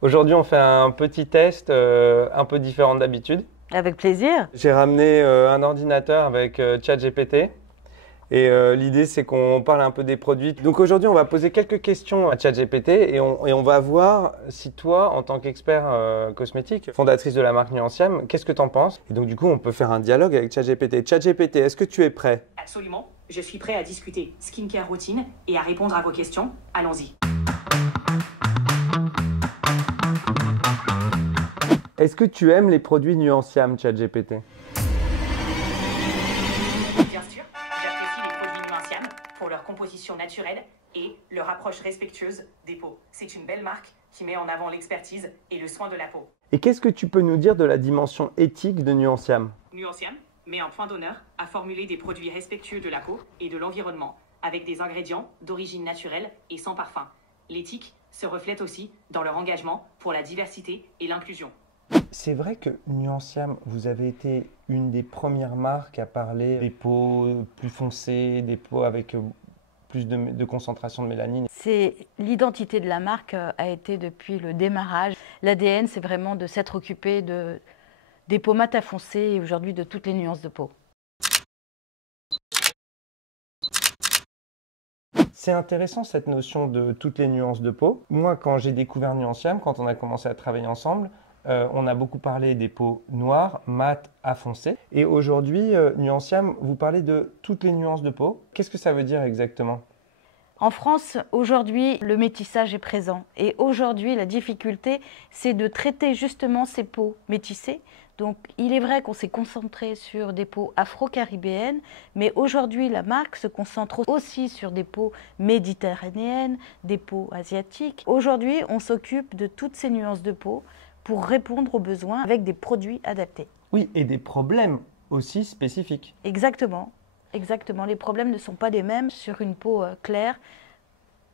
Aujourd'hui, on fait un petit test un peu différent d'habitude. Avec plaisir. J'ai ramené un ordinateur avec ChatGPT et l'idée, c'est qu'on parle un peu des produits. Donc aujourd'hui, on va poser quelques questions à ChatGPT et on va voir si toi, en tant qu'expert cosmétique, fondatrice de la marque Nuanciam, qu'est-ce que tu en penses? Et donc du coup, on peut faire un dialogue avec ChatGPT. ChatGPT, est-ce que tu es prêt? Absolument, je suis prêt à discuter skincare routine et à répondre à vos questions. Allons-y. Est-ce que tu aimes les produits Nuanciam, ChatGPT? Bien sûr, j'apprécie les produits Nuanciam pour leur composition naturelle et leur approche respectueuse des peaux. C'est une belle marque qui met en avant l'expertise et le soin de la peau. Et qu'est-ce que tu peux nous dire de la dimension éthique de Nuanciam? Nuanciam met un point d'honneur à formuler des produits respectueux de la peau et de l'environnement, avec des ingrédients d'origine naturelle et sans parfum. L'éthique se reflète aussi dans leur engagement pour la diversité et l'inclusion. C'est vrai que Nuanciam, vous avez été une des premières marques à parler des peaux plus foncées, des peaux avec plus de concentration de mélanine. C'est l'identité de la marque a été depuis le démarrage. L'ADN, c'est vraiment de s'être occupé des peaux mat à foncé et aujourd'hui de toutes les nuances de peau. C'est intéressant cette notion de toutes les nuances de peau. Moi, quand j'ai découvert Nuanciam, quand on a commencé à travailler ensemble, on a beaucoup parlé des peaux noires, mat à foncé. Et aujourd'hui, Nuanciam, vous parlez de toutes les nuances de peau. Qu'est-ce que ça veut dire exactement? En France, aujourd'hui, le métissage est présent. Et aujourd'hui, la difficulté, c'est de traiter justement ces peaux métissées. Donc, il est vrai qu'on s'est concentré sur des peaux afro-caribéennes, mais aujourd'hui, la marque se concentre aussi sur des peaux méditerranéennes, des peaux asiatiques. Aujourd'hui, on s'occupe de toutes ces nuances de peau pour répondre aux besoins avec des produits adaptés. Oui, et des problèmes aussi spécifiques. Exactement. Exactement, les problèmes ne sont pas les mêmes sur une peau claire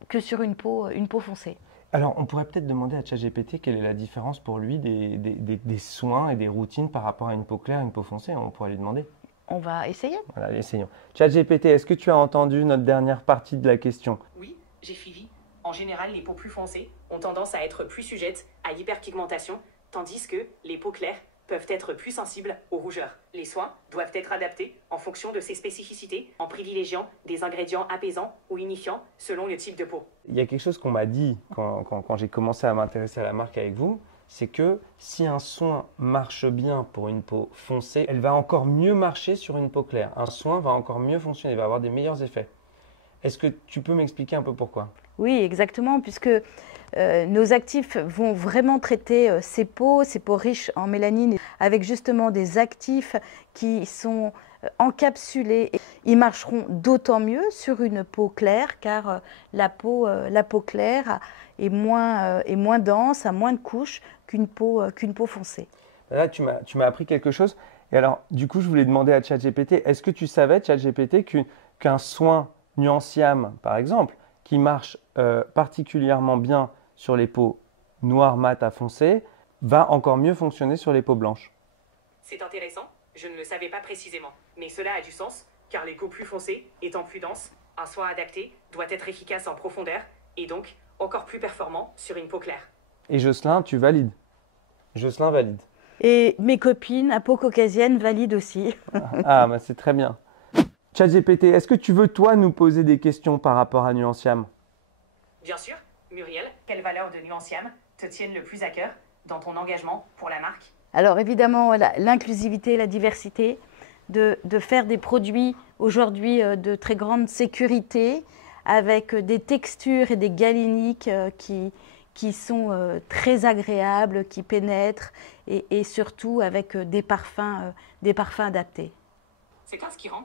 que sur une peau foncée. Alors, on pourrait peut-être demander à ChatGPT quelle est la différence pour lui des soins et des routines par rapport à une peau claire et une peau foncée. On pourrait lui demander. On va essayer. Voilà, essayons. ChatGPT, est-ce que tu as entendu notre dernière partie de la question? Oui, j'ai suivi. En général, les peaux plus foncées ont tendance à être plus sujettes à l'hyperpigmentation, tandis que les peaux claires peuvent être plus sensibles aux rougeurs. Les soins doivent être adaptés en fonction de ces spécificités, en privilégiant des ingrédients apaisants ou unifiants selon le type de peau. Il y a quelque chose qu'on m'a dit quand j'ai commencé à m'intéresser à la marque avec vous, c'est que si un soin marche bien pour une peau foncée, elle va encore mieux marcher sur une peau claire. Un soin va encore mieux fonctionner, va avoir des meilleurs effets. Est-ce que tu peux m'expliquer un peu pourquoi? Oui, exactement, puisque nos actifs vont vraiment traiter ces peaux riches en mélanine, avec justement des actifs qui sont encapsulés. Ils marcheront d'autant mieux sur une peau claire, car la peau claire est moins dense, a moins de couches qu'une peau foncée. Là, tu m'as appris quelque chose. Et alors, du coup, je voulais demander à ChatGPT, est-ce que tu savais, ChatGPT, qu'un soin Nuanciam, par exemple, qui marche particulièrement bien sur les peaux noires, mat à foncé, va encore mieux fonctionner sur les peaux blanches? C'est intéressant, je ne le savais pas précisément, mais cela a du sens, car les peaux plus foncées étant plus denses, un soin adapté doit être efficace en profondeur et donc encore plus performant sur une peau claire. Et Jocelyn, tu valides? Jocelyn valide. Et mes copines à peau caucasienne valident aussi. Ah, bah c'est très bien. ChatGPT, est-ce que tu veux, toi, nous poser des questions par rapport à Nuanciam? Bien sûr, Muriel, quelles valeurs de Nuanciam te tiennent le plus à cœur dans ton engagement pour la marque? Alors évidemment, l'inclusivité, la diversité, de faire des produits aujourd'hui de très grande sécurité, avec des textures et des galéniques qui sont très agréables, qui pénètrent, et surtout avec des parfums adaptés. C'est inspirant.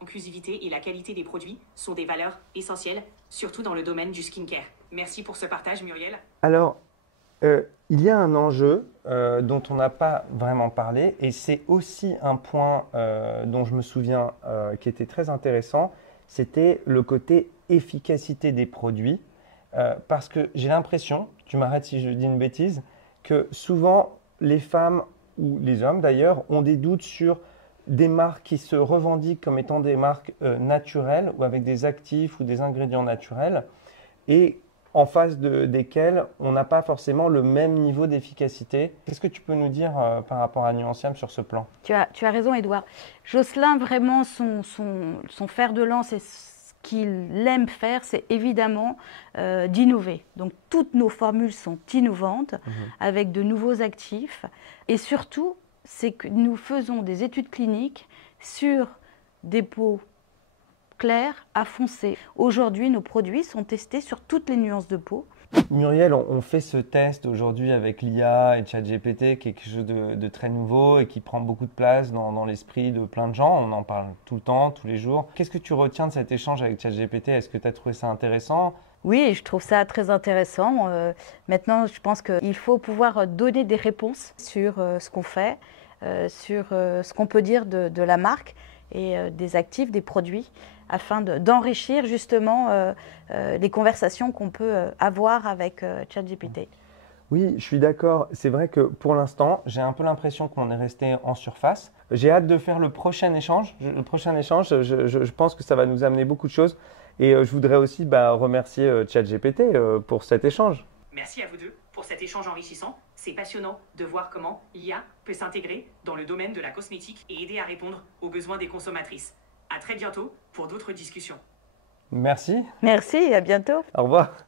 L'inclusivité et la qualité des produits sont des valeurs essentielles, surtout dans le domaine du skincare. Merci pour ce partage, Muriel. Alors, il y a un enjeu dont on n'a pas vraiment parlé et c'est aussi un point dont je me souviens qui était très intéressant, c'était le côté efficacité des produits parce que j'ai l'impression, tu m'arrêtes si je dis une bêtise, que souvent les femmes ou les hommes d'ailleurs ont des doutes sur des marques qui se revendiquent comme étant des marques naturelles ou avec des actifs ou des ingrédients naturels et en face desquels on n'a pas forcément le même niveau d'efficacité. Qu'est-ce que tu peux nous dire par rapport à Nuancium sur ce plan? Tu as raison, Édouard. Jocelyn, vraiment, son fer de lance et ce qu'il aime faire, c'est évidemment d'innover. Donc, toutes nos formules sont innovantes, avec de nouveaux actifs. Et surtout, c'est que nous faisons des études cliniques sur des peaux claires à foncées. Aujourd'hui, nos produits sont testés sur toutes les nuances de peau. Muriel, on fait ce test aujourd'hui avec l'IA et ChatGPT, qui est quelque chose de très nouveau et qui prend beaucoup de place dans l'esprit de plein de gens. On en parle tout le temps, tous les jours. Qu'est-ce que tu retiens de cet échange avec ChatGPT? Est-ce que tu as trouvé ça intéressant? Oui, je trouve ça très intéressant. Maintenant, je pense qu'il faut pouvoir donner des réponses sur ce qu'on fait, sur ce qu'on peut dire de la marque et des actifs, des produits, afin d'enrichir justement les conversations qu'on peut avoir avec ChatGPT. Oui, je suis d'accord. C'est vrai que pour l'instant, j'ai un peu l'impression qu'on est resté en surface. J'ai hâte de faire le prochain échange. Je pense que ça va nous amener beaucoup de choses. Et je voudrais aussi remercier ChatGPT pour cet échange. Merci à vous deux pour cet échange enrichissant. C'est passionnant de voir comment l'IA peut s'intégrer dans le domaine de la cosmétique et aider à répondre aux besoins des consommatrices. À très bientôt pour d'autres discussions. Merci. Merci, à bientôt. Au revoir.